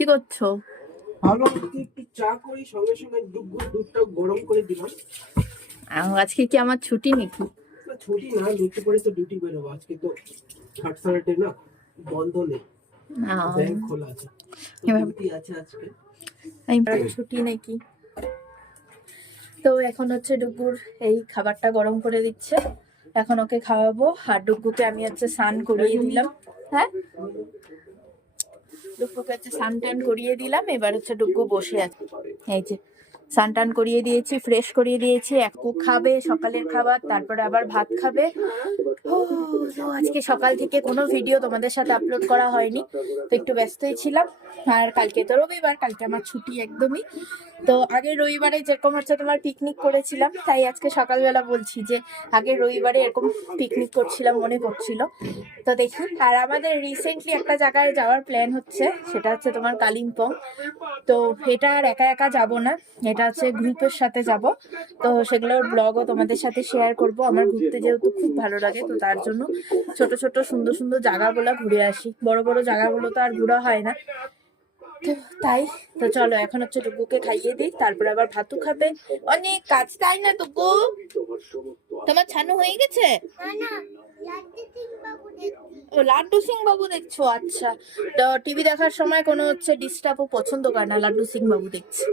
কি করছো? ভালো, একটু চা করি, সঙ্গে সঙ্গে দুধটা গরম করে দিলাম। আজকে কি আমার ছুটি নাকি? না, ছুটি না, একটু পরে তো ডিউটি বেরোবো। আজকে তো থার্ড স্যাটারডে না, বন্ধ নেই, ব্যাংক খোলা আছে, ডিউটি আছে আজকে। ছুটি নাকি? তো এখন হচ্ছে ডুগুর এই খাবারটা গরম করে দিচ্ছে, এখন ওকে খাওয়াবো। আর ডুগুকে আমি হচ্ছে স্নান করিয়ে দিলাম। হ্যাঁ, ডুগুকে হচ্ছে স্নান টান করিয়ে দিলাম। এবার হচ্ছে ডুগু বসে আছে, এই যে স্নান টান করিয়ে দিয়েছি, ফ্রেশ করিয়ে দিয়েছি। একটু খাবে সকালের খাবার, তারপরে আবার ভাত খাবে। তো আজকে সকাল থেকে কোনো ভিডিও তোমাদের সাথে আপলোড করা হয়নি, তো একটু ব্যস্তই ছিলাম। আর কালকে তো রবিবার, কালকে আমার ছুটি একদমই। তো আগের রবিবারে যেরকম হচ্ছে তোমার পিকনিক করেছিলাম, তাই আজকে সকালবেলা বলছি যে আগের রবিবারে এরকম পিকনিক করছিলাম, মনে পড়ছিল। তো দেখি, আর আমাদের রিসেন্টলি একটা জায়গায় যাওয়ার প্ল্যান হচ্ছে, সেটা হচ্ছে তোমার কালিম্পং। তো এটা আর একা একা যাব না, এটা হচ্ছে গ্রুপের সাথে যাব। তো সেগুলোর ব্লগও তোমাদের সাথে শেয়ার করব। আমার ঘুরতে যেহেতু খুব ভালো লাগে, তো তার জন্য ছোট ছোট সুন্দর সুন্দর জায়গাগুলো ঘুরে আসি, বড় বড় জায়গাগুলো তো আর ঘোরা হয় না। তো তাই, তো চলো এখন হচ্ছে টুকুকে খাইয়ে দিই, তারপরে আবার ভাতু খাবে। অনেক কাজ, তাই না টুকু? তোমার ছানু হয়ে গেছে? ও, লাড্ডু সিং বাবু দেখছো? আচ্ছা, তো টিভি দেখার সময় কোনো হচ্ছে ডিস্টার্বও পছন্দ করে না, লাড্ডু সিং বাবু দেখছে।